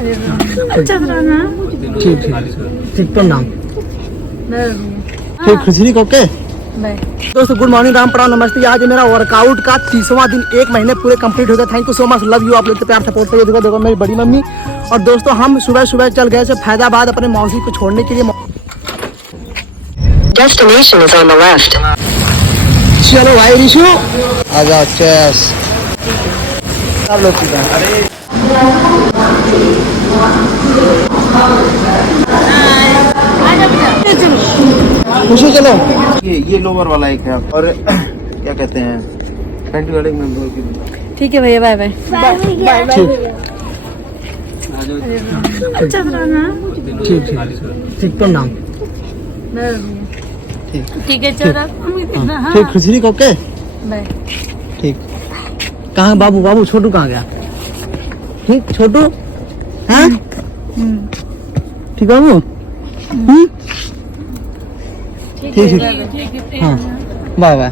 अच्छा ना। ठीक ठीक ठीक प्रणाम। ठीक खुशी ओके दोस्तों, गुड मॉर्निंग, राम प्रणाम, नमस्ते। आज मेरा वर्कआउट का 30वां दिन, 1 महीने पूरे कंप्लीट हो गया। Thank you so much, love you. आप लोग के प्यार सपोर्ट करिए। देखो मेरी बड़ी मम्मी और दोस्तों, हम सुबह सुबह चल गए थे फैजाबाद अपने मौसी को छोड़ने के लिए। Destination is on the left. चलो भाई रिशु आ जाओ। चेस सब लोग खुशी चलो। ये लोअर वाला एक है और क्या कहते हैं पैंटी वाले मेंबर की। ठीक है भैया, बाय बाय बाय बाय। अच्छा ना। ठीक ठीक प्रणाम। ठीक है चलो। ठीक खुशी ओके बाय। ठीक। कहाँ बाबू? बाबू छोटू कहाँ गया? ठीक छोटू हैं? ठीक बाबू। ठीक है हाँ बाय बाय।